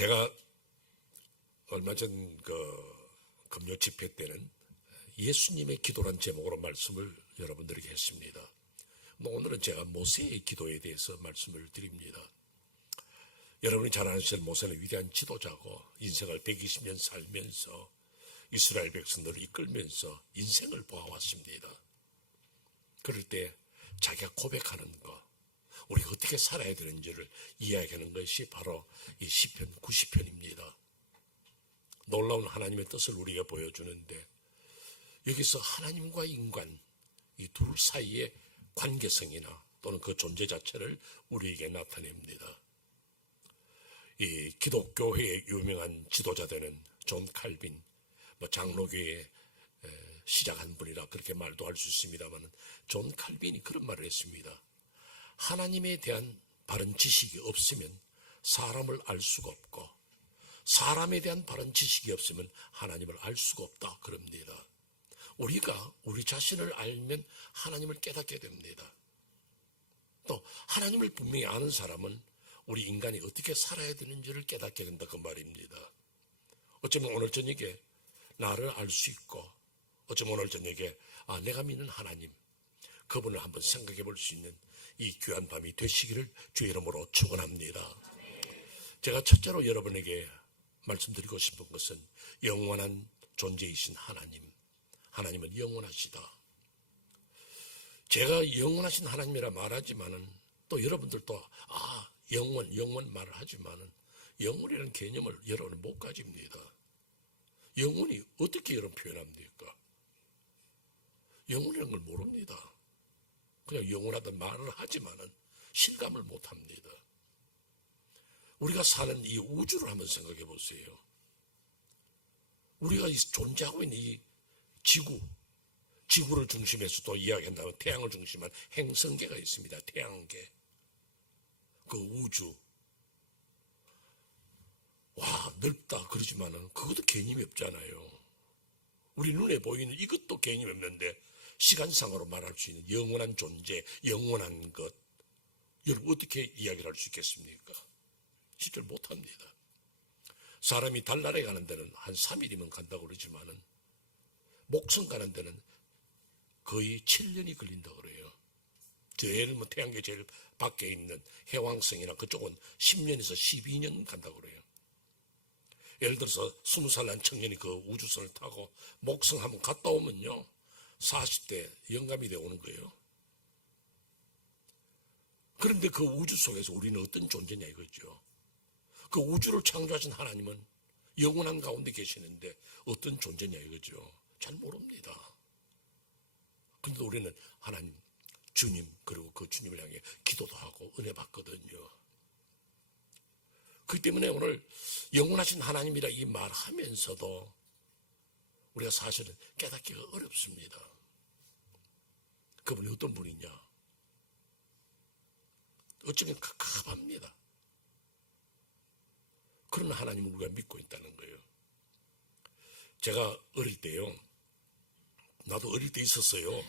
제가 얼마 전 금요 집회 때는 예수님의 기도란 제목으로 말씀을 여러분들에게 했습니다. 오늘은 제가 모세의 기도에 대해서 말씀을 드립니다. 여러분이 잘 아시는 모세는 위대한 지도자고 인생을 120년 살면서 이스라엘 백성들을 이끌면서 인생을 보아왔습니다. 그럴 때 자기가 고백하는 것, 우리가 어떻게 살아야 되는지를 이야기하는 것이 바로 이 시편 90편입니다. 놀라운 하나님의 뜻을 우리가 보여주는데 여기서 하나님과 인간 이 둘 사이의 관계성이나 또는 그 존재 자체를 우리에게 나타냅니다. 이 기독교회의 유명한 지도자들은 존 칼빈, 장로교회 시작한 분이라 그렇게 말도 할 수 있습니다만 존 칼빈이 그런 말을 했습니다. 하나님에 대한 바른 지식이 없으면 사람을 알 수가 없고 사람에 대한 바른 지식이 없으면 하나님을 알 수가 없다 그럽니다. 우리가 우리 자신을 알면 하나님을 깨닫게 됩니다. 또 하나님을 분명히 아는 사람은 우리 인간이 어떻게 살아야 되는지를 깨닫게 된다 그 말입니다. 어쩌면 오늘 저녁에 나를 알 수 있고 어쩌면 오늘 저녁에 내가 믿는 하나님 그분을 한번 생각해 볼 수 있는 이 귀한 밤이 되시기를 주의 이름으로 축원합니다. 제가 첫째로 여러분에게 말씀드리고 싶은 것은 영원한 존재이신 하나님은 영원하시다. 제가 영원하신 하나님이라 말하지만은 또 여러분들도 영원 말을 하지만은 영원이라는 개념을 여러분은 못 가집니다. 영원이 어떻게 여러분 표현합니까? 영원이라는 걸 모릅니다. 그냥 영원하다는 말을 하지만은 실감을 못 합니다. 우리가 사는 이 우주를 한번 생각해 보세요. 우리가 존재하고 있는 이 지구를 중심해서 또 이야기한다면 태양을 중심한 행성계가 있습니다. 태양계. 그 우주. 넓다 그러지만은 그것도 개념이 없잖아요. 우리 눈에 보이는 이것도 개념이 없는데 시간상으로 말할 수 있는 영원한 존재, 영원한 것. 여러분 어떻게 이야기를 할 수 있겠습니까? 실제로 못합니다. 사람이 달나라에 가는 데는 한 3일이면 간다고 그러지만은 목성 가는 데는 거의 7년이 걸린다고 그래요. 제일 태양계 제일 밖에 있는 해왕성이나 그쪽은 10년에서 12년 간다고 그래요. 예를 들어서 20살 난 청년이 그 우주선을 타고 목성 한번 갔다 오면요 40대 영감이 되어 오는 거예요. 그런데 그 우주 속에서 우리는 어떤 존재냐 이거죠. 그 우주를 창조하신 하나님은 영원한 가운데 계시는데 어떤 존재냐 이거죠. 잘 모릅니다. 그런데 우리는 하나님, 주님 그리고 그 주님을 향해 기도도 하고 은혜 받거든요. 그렇기 때문에 오늘 영원하신 하나님이라 이 말하면서도 우리가 사실은 깨닫기가 어렵습니다. 그분이 어떤 분이냐? 어쩌면 갑갑합니다. 그런 하나님을 우리가 믿고 있다는 거예요. 제가 어릴 때요. 나도 어릴 때 있었어요.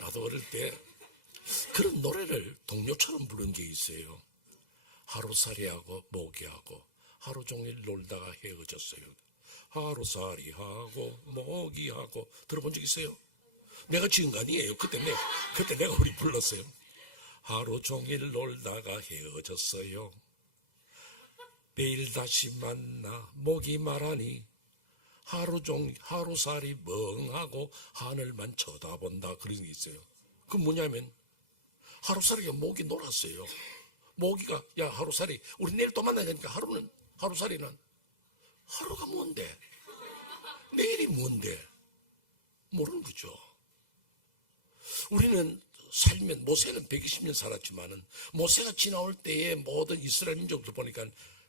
나도 어릴 때 그런 노래를 동요처럼 부른 게 있어요. 하루살이하고 모기하고 하루 종일 놀다가 헤어졌어요. 하루살이하고 모기하고 들어본 적 있어요? 내가 지은 거 아니에요. 그때 내가 우리 불렀어요. 하루 종일 놀다가 헤어졌어요. 내일 다시 만나 모기 말하니 하루살이 멍하고 하늘만 쳐다본다 그런 게 있어요. 그 뭐냐면 하루살이가 모기 놀았어요. 모기가 야 하루살이 우리 내일 또 만나자니까 하루살이는 하루가 뭔데 내일이 뭔데 모르는 거죠. 우리는 살면 모세는 120년 살았지만은 모세가 지나올 때의 모든 이스라엘 민족들 보니까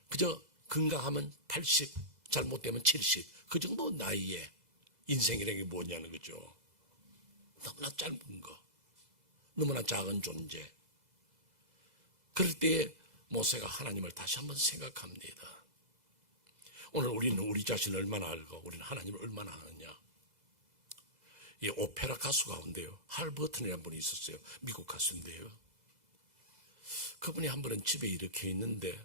그저 건강하면 80 잘못되면 70 그 정도 나이에 인생이라는 게 뭐냐는 거죠. 너무나 짧은 거 너무나 작은 존재. 그럴 때에 모세가 하나님을 다시 한번 생각합니다. 오늘 우리는 우리 자신을 얼마나 알고 우리는 하나님을 얼마나 아느냐. 이 오페라 가수 가운데요 할 버튼이라는 분이 있었어요. 미국 가수인데요. 그분이 한 번은 집에 이렇게 있는데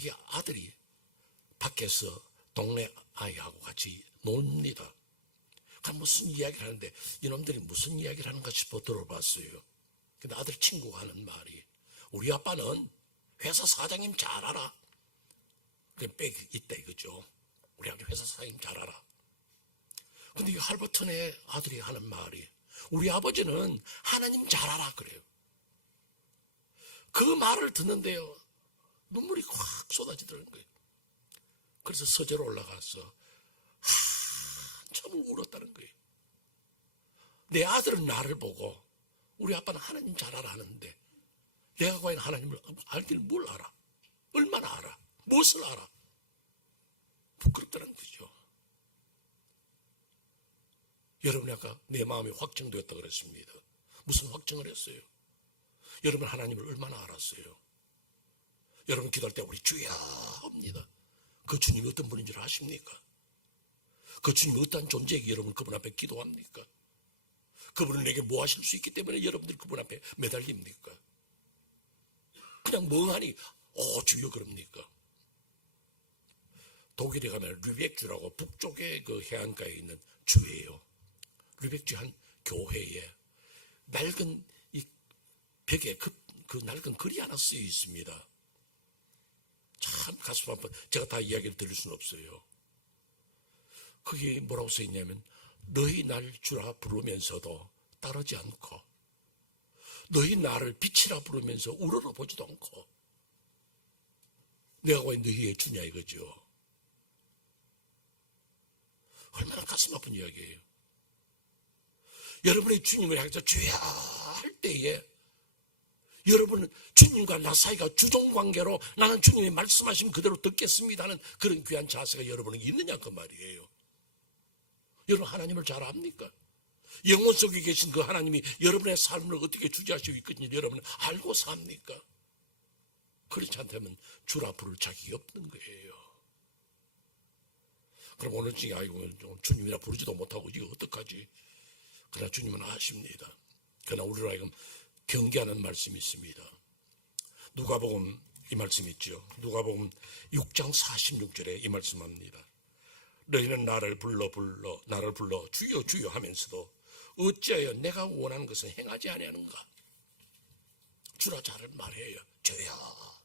자기 아들이 밖에서 동네 아이하고 같이 놉니다. 그럼 무슨 이야기를 하는데 이놈들이 무슨 이야기를 하는가 싶어 들어봤어요. 근데 아들 친구가 하는 말이, 우리 아빠는 회사 사장님 잘 알아. 그냥 빽 있다 이거죠. 우리 아빠 회사 사장님 잘 알아. 근데 이 할버튼의 아들이 하는 말이, 우리 아버지는 하나님 잘 알아 그래요. 그 말을 듣는데요, 눈물이 확 쏟아지더라는 거예요. 그래서 서재로 올라가서 한참을 울었다는 거예요. 내 아들은 나를 보고 우리 아빠는 하나님 잘 알아 하는데 내가 과연 하나님을 알길 뭘 알아? 얼마나 알아? 무엇을 알아? 부끄럽다는 거죠. 여러분이 아까 내 마음이 확정되었다고 그랬습니다. 무슨 확정을 했어요? 여러분 하나님을 얼마나 알았어요? 여러분 기도할 때 우리 주야 합니다. 그 주님이 어떤 분인 줄 아십니까? 그 주님이 어떠한 존재에게 여러분 그분 앞에 기도합니까? 그분은 내게 뭐 하실 수 있기 때문에 여러분들이 그분 앞에 매달립니까? 그냥 멍하니 주여 그럽니까? 독일에 가면 르벡주라고 북쪽의 그 해안가에 있는 주예요. 르벡주 한 교회에 낡은 이 벽에 그 낡은 글이 하나 쓰여 있습니다. 참 가슴 아픈, 제가 다 이야기를 드릴 수는 없어요. 거기에 뭐라고 써 있냐면, 너희 날 주라 부르면서도 따르지 않고, 너희 나를 빛이라 부르면서 우러러 보지도 않고, 내가 왜 너희의 주냐 이거죠. 얼마나 가슴 아픈 이야기예요. 여러분의 주님을 향해서 주야 할 때에 여러분은 주님과 나 사이가 주종관계로 나는 주님이 말씀하시면 그대로 듣겠습니다 하는 그런 귀한 자세가 여러분에게 있느냐 그 말이에요. 여러분 하나님을 잘 압니까? 영혼 속에 계신 그 하나님이 여러분의 삶을 어떻게 주재하시고 있거든요. 여러분은 알고 삽니까? 그렇지 않다면 주라 부를 자격이 없는 거예요. 그럼 오늘 중에 아이고 주님이라 부르지도 못하고 이거 어떡하지? 그러나 주님은 아십니다. 그러나 우리로 하여금 경계하는 말씀이 있습니다. 누가복음 이 말씀 있죠. 누가복음 6장 46절에 이 말씀합니다. 너희는 나를 불러 주여 주여 하면서도 어찌하여 내가 원하는 것은 행하지 아니하는가? 주라 잘 말해요. 저야.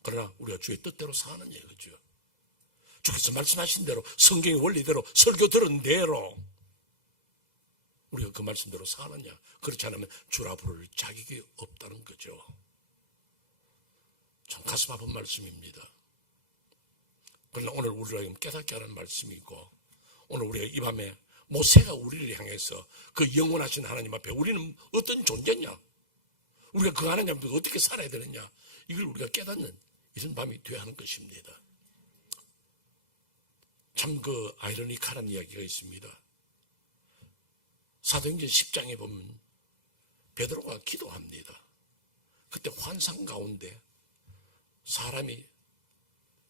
그러나 우리가 주의 뜻대로 사는 얘기죠. 주께서 말씀하신 대로 성경의 원리대로 설교 들은 대로 우리가 그 말씀대로 사느냐? 그렇지 않으면 주라 부를 자격이 없다는 거죠. 참 가슴 아픈 말씀입니다. 그러나 오늘 우리가 깨닫게 하는 말씀이고, 오늘 우리가 이 밤에 모세가 우리를 향해서 그 영원하신 하나님 앞에 우리는 어떤 존재냐? 우리가 그 하나님 앞에 어떻게 살아야 되느냐? 이걸 우리가 깨닫는 이런 밤이 되어야 하는 것입니다. 참 그 아이러니컬한 이야기가 있습니다. 사도행전 10장에 보면 베드로가 기도합니다. 그때 환상 가운데 사람이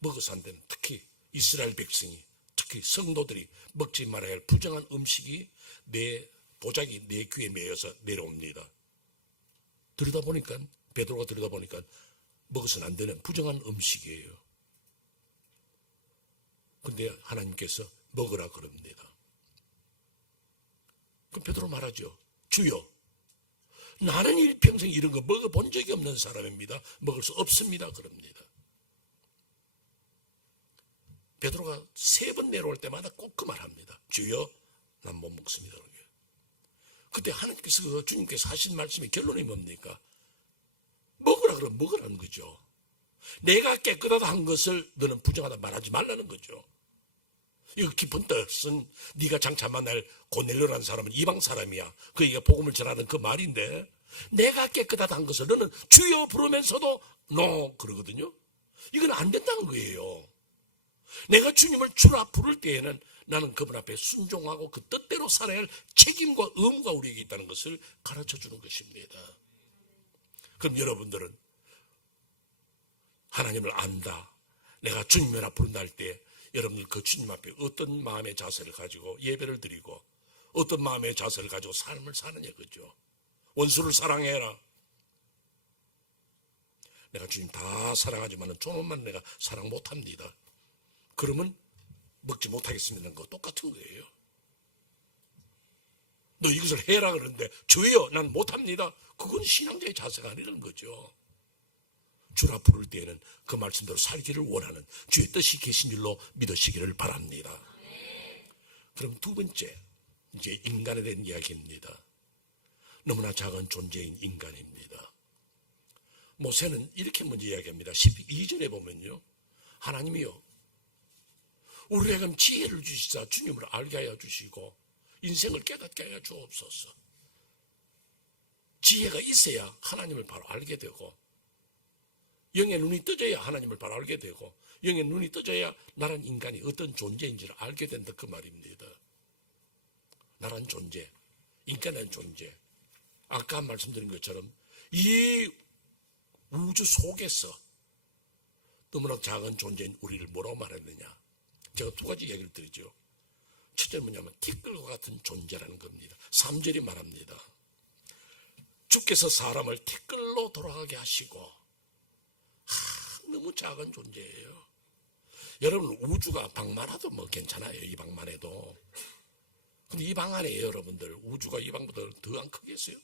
먹어서 안 되는, 특히 이스라엘 백성이, 특히 성도들이 먹지 말아야 할 부정한 음식이 보자기 내 귀에 매여서 내려옵니다. 들여다보니까 베드로가 들여다보니까 먹어서는 안 되는 부정한 음식이에요. 근데 하나님께서 먹으라 그럽니다. 그럼 베드로 말하죠. 주여, 나는 일평생 이런 거 먹어본 적이 없는 사람입니다. 먹을 수 없습니다. 그럽니다. 베드로가 3번 내려올 때마다 꼭 그 말합니다. 주여, 난 못 먹습니다. 그때 하나님께서 주님께서 하신 말씀의 결론이 뭡니까? 먹으라 그러면 먹으라는 거죠. 내가 깨끗하다 한 것을 너는 부정하다 말하지 말라는 거죠. 이 깊은 뜻은 네가 장차 만날 고넬료라는 사람은 이방 사람이야. 그에게 복음을 전하는 그 말인데, 내가 깨끗하다 한 것을 너는 주여 부르면서도 그러거든요. 이건 안 된다는 거예요. 내가 주님을 주라 부를 때에는 나는 그분 앞에 순종하고 그 뜻대로 살아야 할 책임과 의무가 우리에게 있다는 것을 가르쳐 주는 것입니다. 그럼 여러분들은 하나님을 안다, 내가 주님을 앞 부른다 할 때 여러분들 그 주님 앞에 어떤 마음의 자세를 가지고 예배를 드리고 어떤 마음의 자세를 가지고 삶을 사느냐 그죠. 원수를 사랑해라. 내가 주님 다 사랑하지만 조금만 내가 사랑 못합니다. 그러면 먹지 못하겠습니다는 거 똑같은 거예요. 너 이것을 해라 그러는데 주여 난 못합니다. 그건 신앙자의 자세가 아니라는 거죠. 주라 부를 때에는 그 말씀대로 살기를 원하는 주의 뜻이 계신 줄로 믿으시기를 바랍니다. 그럼 두 번째, 이제 인간에 대한 이야기입니다. 너무나 작은 존재인 인간입니다. 모세는 이렇게 먼저 이야기합니다. 12절에 보면요, 하나님이요 우리에게 지혜를 주시사 주님을 알게 하여 주시고 인생을 깨닫게 하여 주옵소서. 지혜가 있어야 하나님을 바로 알게 되고, 영의 눈이 떠져야 하나님을 바로 알게 되고, 영의 눈이 떠져야 나란 인간이 어떤 존재인지를 알게 된다, 그 말입니다. 나란 존재, 인간의 존재, 아까 말씀드린 것처럼 이 우주 속에서 너무나 작은 존재인 우리를 뭐라고 말했느냐. 제가 두 가지 얘기를 드리죠. 첫째는 뭐냐면 티끌과 같은 존재라는 겁니다. 3절이 말합니다. 주께서 사람을 티끌로 돌아가게 하시고, 너무 작은 존재예요. 여러분, 우주가 방만 해도 뭐 괜찮아요. 이 방만 해도. 근데 이 방 안에 여러분들, 우주가 이 방보다 더 안 크겠어요?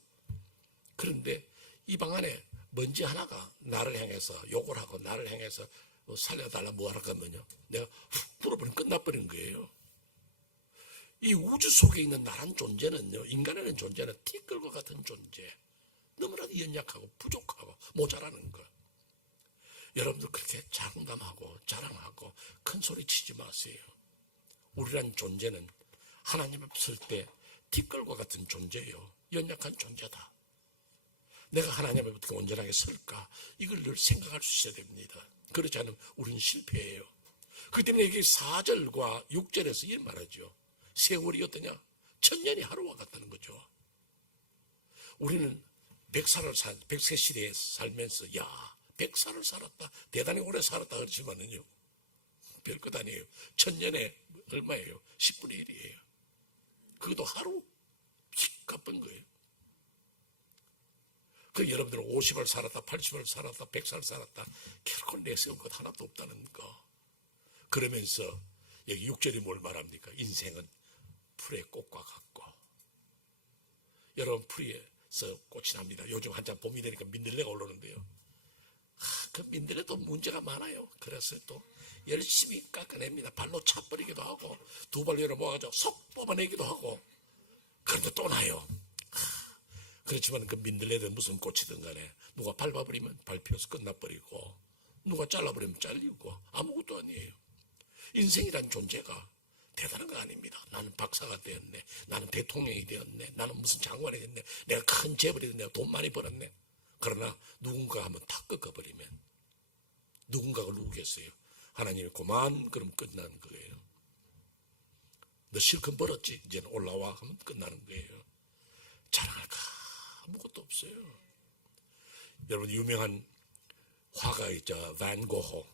그런데 이 방 안에 먼지 하나가 나를 향해서 욕을 하고 나를 향해서 살려달라 뭐 하라고 하면요, 내가 훅 불어버리면 끝나버린 거예요. 이 우주 속에 있는 나란 존재는요, 인간이라는 존재는 티끌과 같은 존재, 너무나도 연약하고 부족하고 모자라는 것. 여러분들 그렇게 장담하고 자랑하고 큰 소리 치지 마세요. 우리란 존재는 하나님 앞에 설 때 티끌과 같은 존재예요. 연약한 존재다. 내가 하나님 앞에 어떻게 온전하게 설까? 이걸 늘 생각할 수 있어야 됩니다. 그렇지 않으면 우리는 실패해요. 그렇기 때문에 여기 4절과 6절에서 이렇게 말하죠. 세월이 어떠냐? 1000년이 하루와 같다는 거죠. 우리는 100세 시대에 살면서, 야, 100살을 살았다, 대단히 오래 살았다 그러지만은요, 별것 아니에요. 1000년에 얼마예요? 10분의 1이에요. 그것도 하루 값은 거예요. 그 여러분들은 50을 살았다, 80을 살았다, 100살 살았다, 결코 내세운 것 하나도 없다는 거. 그러면서 여기 6절이 뭘 말합니까? 인생은 풀의 꽃과 같고. 여러분, 풀에서 꽃이 납니다. 요즘 한참 봄이 되니까 민들레가 올라오는데요. 그 민들레도 문제가 많아요. 그래서 또 열심히 깎아냅니다. 발로 차버리기도 하고, 두 발 열어 모아가지고 속 뽑아내기도 하고. 그런데 또 나요. 그렇지만 그 민들레든 무슨 꽃이든 간에 누가 밟아버리면 밟혀서 끝나버리고, 누가 잘라버리면 잘리고, 아무것도 아니에요. 인생이란 존재가 대단한 거 아닙니다. 나는 박사가 되었네, 나는 대통령이 되었네, 나는 무슨 장관이 됐네, 내가 큰 재벌이 됐네, 내가 돈 많이 벌었네. 그러나 누군가 한번 탁 꺾어버리면 누군가가 누구겠어요? 하나님이 그만 그럼 끝나는 거예요. 너 실컷 벌었지? 이제는 올라와 하면 끝나는 거예요. 자랑할 거 아무것도 없어요. 여러분, 유명한 화가 있죠. 반 고호.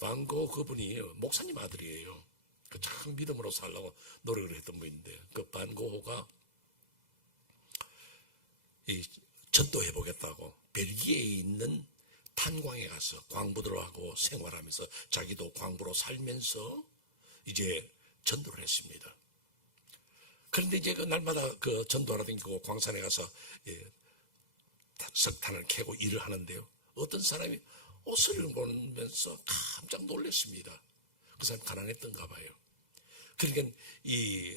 반 고호 그분이 목사님 아들이에요. 그 참 믿음으로 살려고 노력을 했던 분인데, 그 반 고호가 이 전도해보겠다고 벨기에에 있는 탄광에 가서 광부들하고 하고 생활하면서 자기도 광부로 살면서 이제 전도를 했습니다. 그런데 이제 그 날마다 그 전도하러 다니고 광산에 가서 석탄을 캐고 일을 하는데요, 어떤 사람이 옷을 보면서 깜짝 놀랐습니다. 그 사람 가난했던가 봐요. 그러니까 이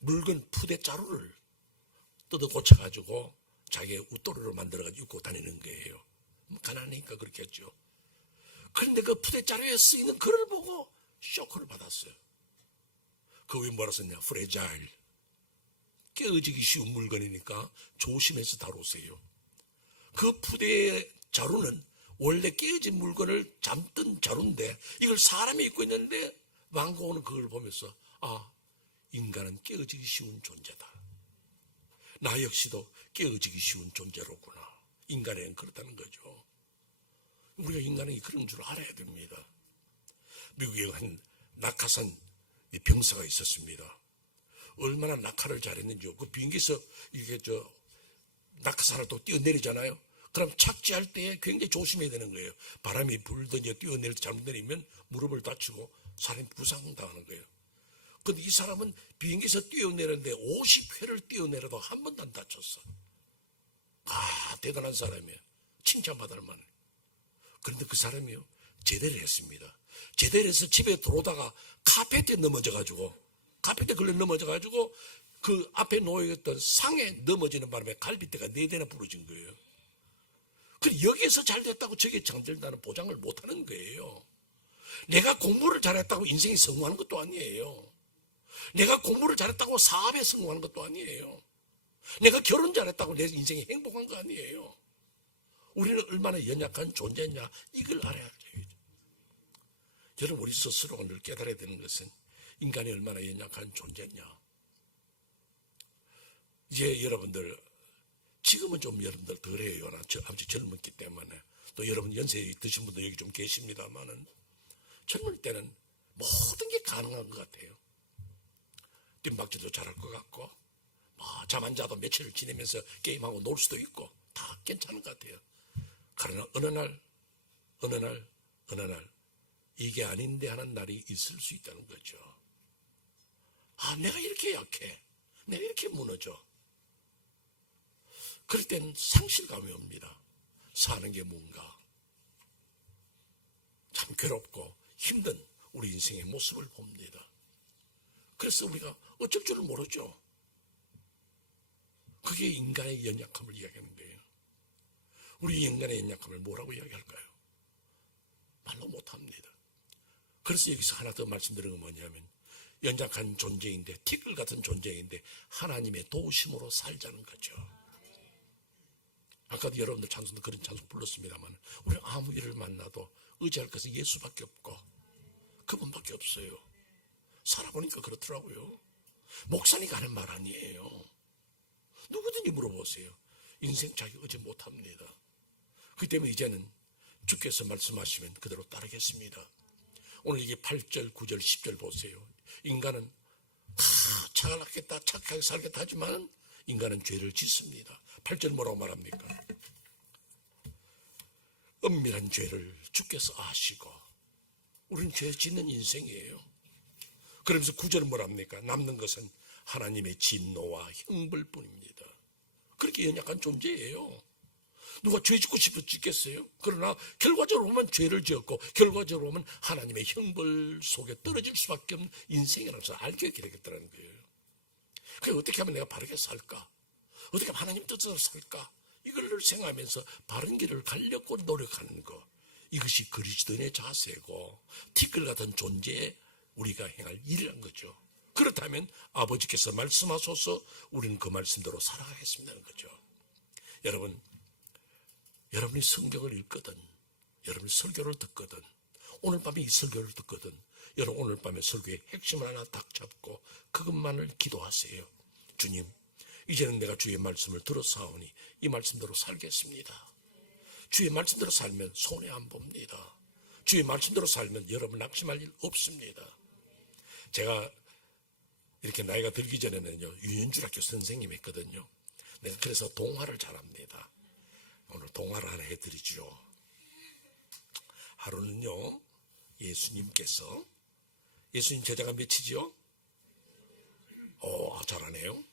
묽은 푸대자루를 뜯어 고쳐가지고 자기의 웃도리를 만들어가지고 입고 다니는 거예요. 가난하니까 그렇겠죠. 그런데 그 푸대자루에 쓰이는 글을 보고 쇼크를 받았어요. 그 위에 뭐라 썼냐? 프레자일. 깨어지기 쉬운 물건이니까 조심해서 다루세요. 그 푸대자루는 원래 깨어진 물건을 잠든 자루인데 이걸 사람이 입고 있는데 왕고는 그걸 보면서, 아, 인간은 깨어지기 쉬운 존재다. 나 역시도 깨어지기 쉬운 존재로구나. 인간에는 그렇다는 거죠. 우리가 인간은 그런 줄 알아야 됩니다. 미국에 한 낙하산 병사가 있었습니다. 얼마나 낙하를 잘했는지요. 그 비행기에서 이게 낙하산을 또 뛰어내리잖아요. 그럼 착지할 때에 굉장히 조심해야 되는 거예요. 바람이 불든지 뛰어내릴 때 잘못 내리면 무릎을 다치고 사람이 부상당하는 거예요. 근데 이 사람은 비행기에서 뛰어내렸는데 50회를 뛰어내려도 한 번도 안 다쳤어. 대단한 사람이에요. 칭찬받을 만해. 그런데 그 사람이요, 제대를 했습니다. 제대를 해서 집에 들어오다가 카페트에 걸려 넘어져가지고 그 앞에 놓여있던 상에 넘어지는 바람에 갈비뼈가 4대나 부러진 거예요. 그럼 여기에서 잘 됐다고 저게 잘 된다는 보장을 못하는 거예요. 내가 공부를 잘했다고 인생이 성공하는 것도 아니에요. 내가 공부를 잘했다고 사업에 성공하는 것도 아니에요. 내가 결혼 잘했다고 내 인생이 행복한 거 아니에요. 우리는 얼마나 연약한 존재냐, 이걸 알아야 돼요. 여러분, 우리 스스로가 늘 깨달아야 되는 것은 인간이 얼마나 연약한 존재냐. 이제 여러분들, 지금은 좀 여러분들 덜해요. 아버지 젊었기 때문에. 또 여러분 연세 드신 분도 여기 좀 계십니다만은, 젊을 때는 모든 게 가능한 것 같아요. 뒷박질도 잘할 것 같고, 잠 안 자도 며칠을 지내면서 게임하고 놀 수도 있고, 다 괜찮은 것 같아요. 그러나 어느 날 이게 아닌데 하는 날이 있을 수 있다는 거죠. 내가 이렇게 약해. 내가 이렇게 무너져. 그럴 땐 상실감이 옵니다. 사는 게 뭔가. 참 괴롭고 힘든 우리 인생의 모습을 봅니다. 그래서 우리가 어쩔 줄을 모르죠. 그게 인간의 연약함을 이야기하는 거예요. 우리 인간의 연약함을 뭐라고 이야기할까요? 말로 못합니다. 그래서 여기서 하나 더 말씀드리는 건 뭐냐면, 연약한 존재인데, 티끌 같은 존재인데 하나님의 도우심으로 살자는 거죠. 아까도 여러분들 찬송도 그런 찬송 불렀습니다만, 우리는 아무 일을 만나도 의지할 것은 예수밖에 없고 그분밖에 없어요. 살아보니까 그렇더라고요. 목사니까 하는 말 아니에요. 누구든지 물어보세요. 인생 자기 의지 못합니다. 그렇기 때문에 이제는 주께서 말씀하시면 그대로 따르겠습니다. 오늘 이게 8절, 9절, 10절 보세요. 인간은 착하겠다, 착하게 살겠다 하지만 인간은 죄를 짓습니다. 8절 뭐라고 말합니까? 은밀한 죄를 주께서 아시고, 우리는 죄 짓는 인생이에요. 그러면서 9절은 뭐랍니까? 남는 것은 하나님의 진노와 형벌뿐입니다. 그렇게 연약한 존재예요. 누가 죄 짓고 싶어 짓겠어요? 그러나 결과적으로 보면 죄를 지었고, 결과적으로 보면 하나님의 형벌 속에 떨어질 수밖에 없는 인생이라는 것을 알게 되겠다는 거예요. 그게 어떻게 하면 내가 바르게 살까? 어떻게 하면 하나님 뜻대로 살까? 이걸 생각하면서 바른 길을 가려고 노력하는 것, 이것이 그리스도인의 자세고 티끌 같은 존재에 우리가 행할 일이란 거죠. 그렇다면 아버지께서 말씀하소서 우리는 그 말씀대로 살아가겠습니다는 거죠. 여러분이 성경을 읽거든, 여러분이 설교를 듣거든, 오늘 밤에 이 설교를 듣거든, 여러분 오늘 밤에 설교의 핵심을 하나 딱 잡고 그것만을 기도하세요. 주님, 이제는 내가 주의 말씀을 들어사오니 이 말씀대로 살겠습니다. 주의 말씀대로 살면 손해 안 봅니다. 주의 말씀대로 살면 여러분 낙심할 일 없습니다. 제가 이렇게 나이가 들기 전에는요, 유연주학교 선생님 했거든요. 내가 그래서 동화를 잘합니다. 오늘 동화를 하나 해드리죠. 하루는요, 예수님 제자가 몇이지요? 잘하네요.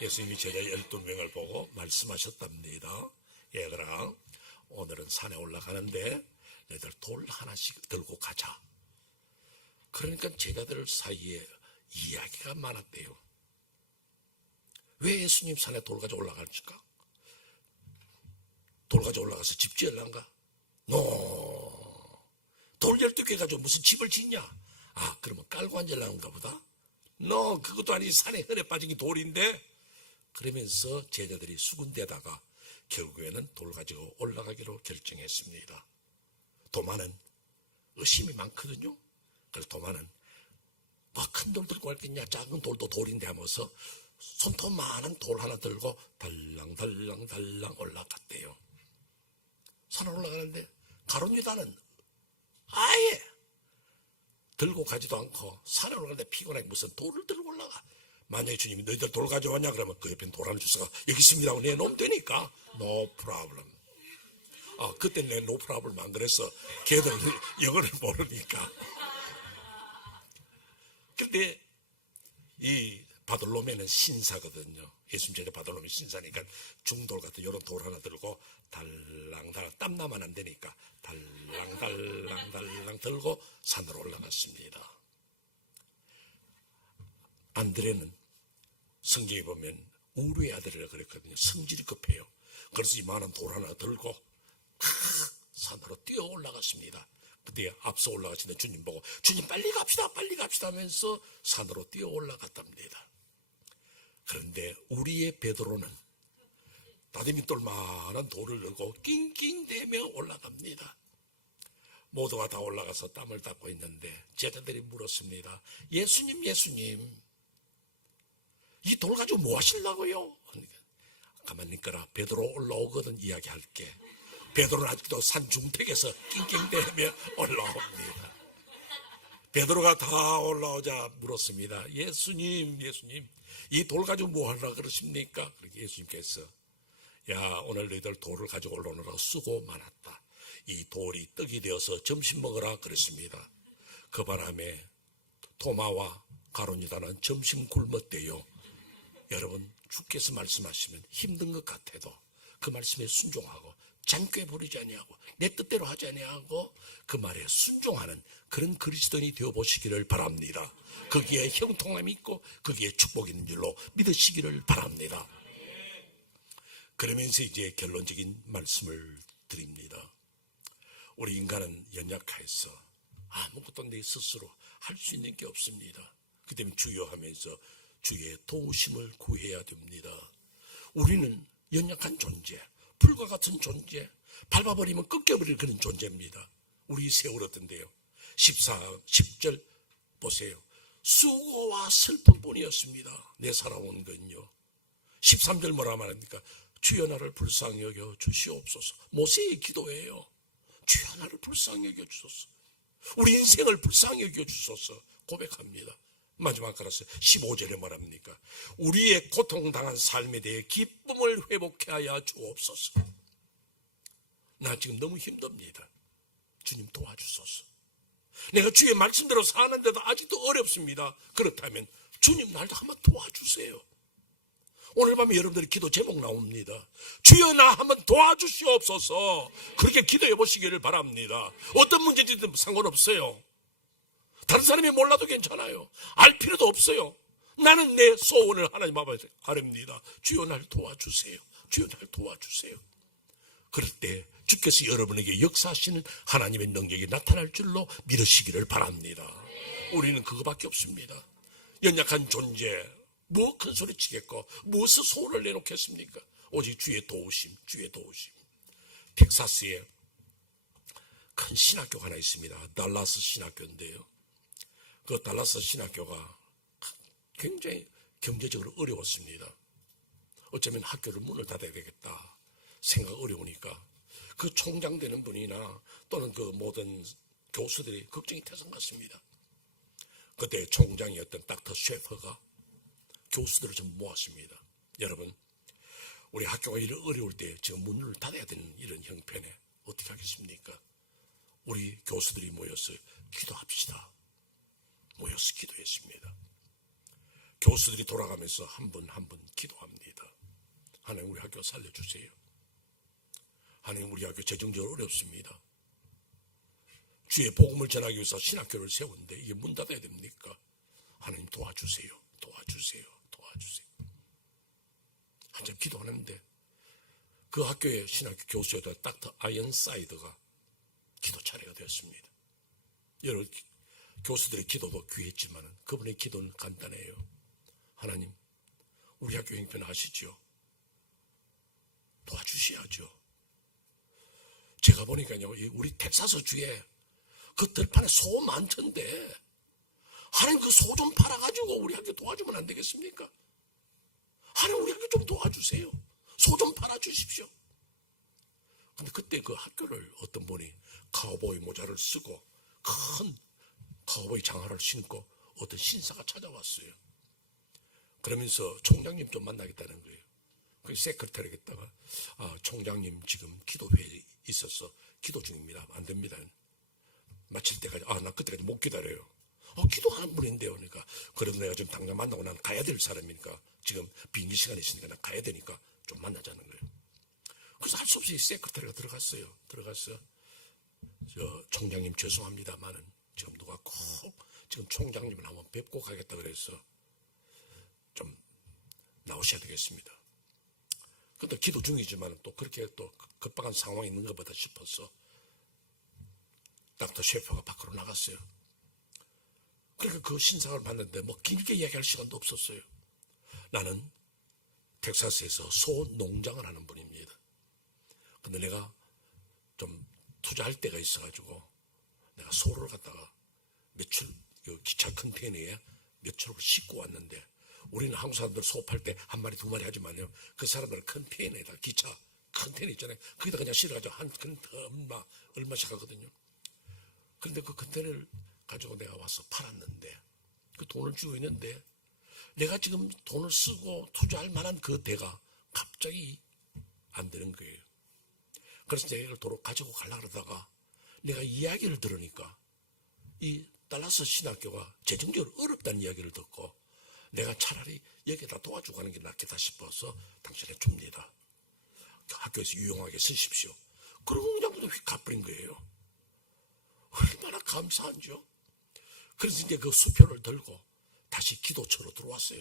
예수님이 제자 12명을 보고 말씀하셨답니다. 얘들아, 오늘은 산에 올라가는데 너희들 돌 하나씩 들고 가자. 그러니까 제자들 사이에 이야기가 많았대요. 왜 예수님 산에 돌 가지고 올라갈까? 돌 가지고 올라가서 집 지으려는가? 돌 12개 가지고 무슨 집을 짓냐? 그러면 깔고 앉으려는가 보다? 그것도 아니지. 산에 흙에 빠진 게 돌인데? 그러면서 제자들이 수군대다가 결국에는 돌 가지고 올라가기로 결정했습니다. 도마는 의심이 많거든요. 그래서 도마는 큰 돌 들고 갈겠냐, 작은 돌도 돌인데 하면서 손톱 많은 돌 하나 들고 달랑달랑 올라갔대요. 산에 올라가는데 가룟유다는 아예 들고 가지도 않고 산에 올라가는데 피곤하게 무슨 돌을 들고 올라가. 만약에 주님이 너희들 돌 가져왔냐 그러면 그 옆엔 돌 하나 주셔서 여기 있습니다 하고 내놓으면 되니까 no problem. 그때 내 노프라블 안 그랬어. 걔들 영어를 모르니까. 근데 이 바돌로메는 신사거든요. 예수님 제자 바돌로메 신사니까 중돌 같은 이런 돌 하나 들고 달랑달랑, 땀나면 안 되니까 달랑달랑 들고 산으로 올라갔습니다. 안드레는 성경에 보면 우르의 아들이라 그랬거든요. 성질이 급해요. 그래서 이만한 돌 하나 들고 산으로 뛰어 올라갔습니다. 그때 앞서 올라가시는 주님 보고 주님 빨리 갑시다 하면서 산으로 뛰어 올라갔답니다. 그런데 우리의 베드로는 다리미 똘만한 돌을 들고 낑낑대며 올라갑니다. 모두가 다 올라가서 땀을 닦고 있는데 제자들이 물었습니다. 예수님 이 돌 가지고 뭐 하시려고요? 가만히 있거라. 베드로 올라오거든 이야기할게. 베드로는 아직도 산 중택에서 낑낑대며 올라옵니다. 베드로가 다 올라오자 물었습니다. 예수님 이 돌 가지고 뭐 하려고 그러십니까? 그렇게 예수님께서 야 오늘 너희들 돌을 가지고 올라오느라고 수고 많았다. 이 돌이 떡이 되어서 점심 먹으라 그랬습니다. 그 바람에 토마와 가론유다는 점심 굶었대요. 여러분 주께서 말씀하시면 힘든 것 같아도 그 말씀에 순종하고 잔꾀 부리지 아니하고 내 뜻대로 하지 아니하고 그 말에 순종하는 그런 그리스도인이 되어보시기를 바랍니다. 거기에 형통함이 있고 거기에 축복이 있는 줄로 믿으시기를 바랍니다. 그러면서 이제 결론적인 말씀을 드립니다. 우리 인간은 연약해서 아무것도 내 스스로 할 수 있는 게 없습니다. 그 때문에 주여하면서 주의 도우심을 구해야 됩니다. 우리는 연약한 존재, 불과 같은 존재, 밟아버리면 꺾여버릴 그런 존재입니다. 우리 세월었던데요. 10절 보세요. 수고와 슬픔뿐이었습니다. 내 살아온 건요. 13절 뭐라 말합니까? 주여 나를 불쌍히 여겨 주시옵소서. 모세의 기도예요. 주여 나를 불쌍히 여겨 주소서. 우리 인생을 불쌍히 여겨 주소서 고백합니다. 마지막 가라서 15절에 말합니까? 우리의 고통당한 삶에 대해 기쁨을 회복해 하여 주옵소서. 나 지금 너무 힘듭니다. 주님 도와주소서. 내가 주의 말씀대로 사는데도 아직도 어렵습니다. 그렇다면 주님 날 한번 도와주세요. 오늘 밤에 여러분들의 기도 제목 나옵니다. 주여 나 한번 도와주시옵소서. 그렇게 기도해 보시기를 바랍니다. 어떤 문제든지 상관없어요. 다른 사람이 몰라도 괜찮아요. 알 필요도 없어요. 나는 내 소원을 하나님 앞에 아뢰입니다. 주여 날 도와주세요. 주여 날 도와주세요. 그럴 때 주께서 여러분에게 역사하시는 하나님의 능력이 나타날 줄로 믿으시기를 바랍니다. 우리는 그거밖에 없습니다. 연약한 존재, 뭐 큰 소리 치겠고 무엇을 소원을 내놓겠습니까? 오직 주의 도우심, 주의 도우심. 텍사스에 큰 신학교가 하나 있습니다. 달라스 신학교인데요. 그 달라스 신학교가 굉장히 경제적으로 어려웠습니다. 어쩌면 학교를 문을 닫아야 되겠다 생각 어려우니까 그 총장 되는 분이나 또는 그 모든 교수들이 걱정이 태산 같습니다. 그때 총장이었던 닥터 셰퍼가 교수들을 좀 모았습니다. 여러분, 우리 학교가 이런 어려울 때 지금 문을 닫아야 되는 이런 형편에 어떻게 하겠습니까? 우리 교수들이 모여서 기도합시다. 모여서 기도했습니다. 교수들이 돌아가면서 한 분 한 분 기도합니다. 하나님 우리 학교 살려주세요. 하나님 우리 학교 재정적으로 어렵습니다. 주의 복음을 전하기 위해서 신학교를 세우는데 이게 문 닫아야 됩니까? 하나님 도와주세요. 도와주세요. 도와주세요. 한참 기도하는데 그 학교의 신학교 교수였던 닥터 아이언사이드가 기도 차례가 되었습니다. 여러 교수들의 기도도 귀했지만 그분의 기도는 간단해요. 하나님 우리 학교 형편 아시죠? 도와주셔야죠. 제가 보니까요 우리 텍사스 주에 그 들판에 소 많던데 하나님 그 소 좀 팔아가지고 우리 학교 도와주면 안 되겠습니까? 하나님 우리 학교 좀 도와주세요. 소 좀 팔아주십시오. 근데 그때 그 학교를 어떤 분이 카우보이 모자를 쓰고 큰 카우보이 장화를 신고 어떤 신사가 찾아왔어요. 그러면서 총장님 좀 만나겠다는 거예요. 그 세크레터리에다가 총장님 지금 기도회에 있어서 기도 중입니다. 안 됩니다. 마칠 때까지 나 그때까지 못 기다려요. 기도하는 분인데요. 그러니까 그래도 내가 지금 당장 만나고 난 가야 될 사람이니까 지금 비행기 시간이 있으니까 난 가야 되니까 좀 만나자는 거예요. 그래서 할 수 없이 세크터리가 들어갔어요. 저 총장님 죄송합니다만은 지금 누가 꼭 지금 총장님을 한번 뵙고 가겠다 그래서 좀 나오셔야 되겠습니다. 근데 기도 중이지만 또 그렇게 또 급박한 상황이 있는 것보다 싶어서 닥터 셰퍼가 밖으로 나갔어요. 그러니까 그 신상을 봤는데 뭐 길게 이야기할 시간도 없었어요. 나는 텍사스에서 소 농장을 하는 분입니다. 근데 내가 좀 투자할 때가 있어가지고 내가 소를 갖다가 며칠 기차 컨테이너에 며칠을 싣고 왔는데 우리는 한국 사람들 소 팔 때 한 마리 두 마리 하지만요 그 사람들은 컨테이너에다 기차 컨테이너 있잖아요. 거기다 그냥 실어가지고 한 컨테이너 얼마씩 하거든요. 그런데 그 컨테이너를 가지고 내가 와서 팔았는데 그 돈을 주고 있는데 내가 지금 돈을 쓰고 투자할 만한 그 대가 갑자기 안 되는 거예요. 그래서 내가 이걸 도로 가지고 가려고 그러다가 내가 이야기를 들으니까 이 달라스 신학교가 재정적으로 어렵다는 이야기를 듣고 내가 차라리 여기다 도와주고 가는 게 낫겠다 싶어서 당신에 줍니다. 학교에서 유용하게 쓰십시오. 그러고 그냥 휙 갚버린 거예요. 얼마나 감사한지요. 그래서 이제 그 수표를 들고 다시 기도처로 들어왔어요.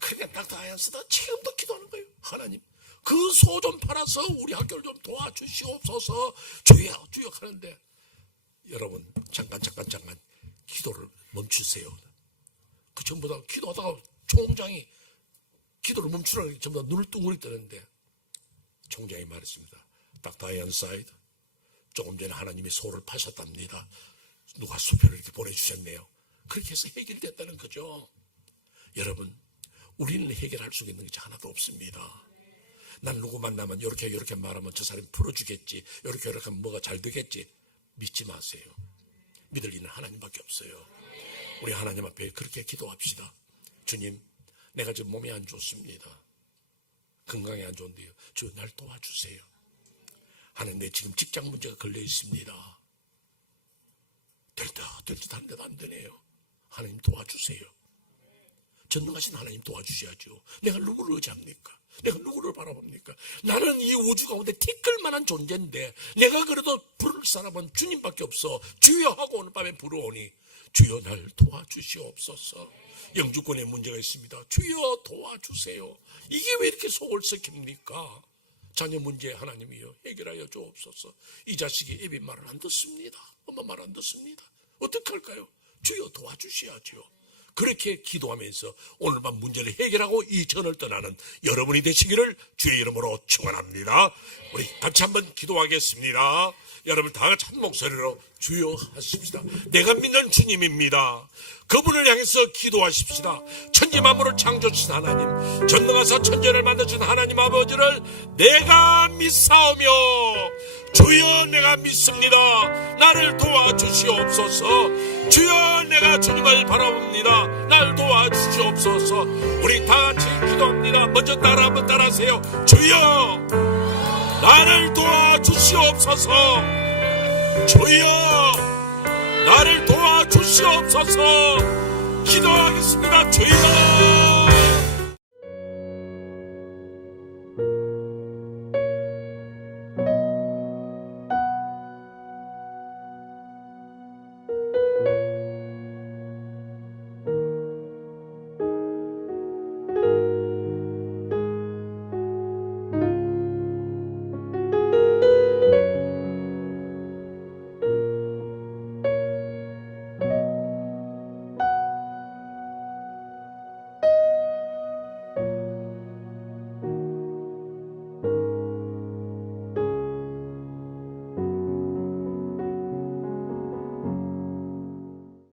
그러니까 닥터 아얀스다 지금도 기도하는 거예요. 하나님 그 소 좀 팔아서 우리 학교를 좀 도와주시옵소서. 주여 주여 하는데 여러분 잠깐 기도를 멈추세요. 그 전부 다 기도하다가 총장이 기도를 멈추라고 전부 다 눈을 뚱그리 뜨는데 총장이 말했습니다. 닥터 아얀사이드 조금 전에 하나님이 소를 파셨답니다. 누가 수표를 이렇게 보내주셨네요. 그렇게 해서 해결됐다는 거죠. 여러분 우리는 해결할 수 있는 게 하나도 없습니다. 난 누구 만나면 이렇게 말하면 저 사람이 풀어주겠지, 이렇게 하면 뭐가 잘 되겠지. 믿지 마세요. 믿을 이는 하나님밖에 없어요. 우리 하나님 앞에 그렇게 기도합시다. 주님 내가 지금 몸이 안 좋습니다. 건강이 안 좋은데요. 주 날 도와주세요. 하나님 내 지금 직장 문제가 걸려 있습니다. 될 듯 한데도 안 되네요. 하나님 도와주세요. 전능하신 하나님 도와주셔야죠. 내가 누구를 의지합니까? 내가 누구를 바라봅니까? 나는 이 우주 가운데 티끌만한 존재인데 내가 그래도 부를 사람은 주님밖에 없어. 주여 하고 오늘 밤에 부르오니 주여 날 도와주시옵소서. 영주권에 문제가 있습니다. 주여 도와주세요. 이게 왜 이렇게 속을 썩힙니까? 자녀 문제 하나님이여 해결하여 주옵소서. 이 자식이 애비 말을 안 듣습니다. 엄마 말 안 듣습니다. 어떻게 할까요? 주여 도와주셔야죠. 그렇게 기도하면서 오늘 밤 문제를 해결하고 이 전을 떠나는 여러분이 되시기를 주의 이름으로 축원합니다. 우리 같이 한번 기도하겠습니다. 여러분 다 같이 한 목소리로 주여 하십시다. 내가 믿는 주님입니다. 그분을 향해서 기도하십시다. 천지 만물을 창조하신 하나님, 전능하사 천지를 만드신 하나님 아버지를 내가 믿사오며 주여 내가 믿습니다. 나를 도와주시옵소서. 주여 내가 주님을 바라봅니다. 나를 도와주시옵소서. 우리 다 같이 기도합니다. 먼저 한번 따라하세요. 주여 나를 도와주시옵소서. 주여 나를 도와주시옵소서. 기도하겠습니다. 주여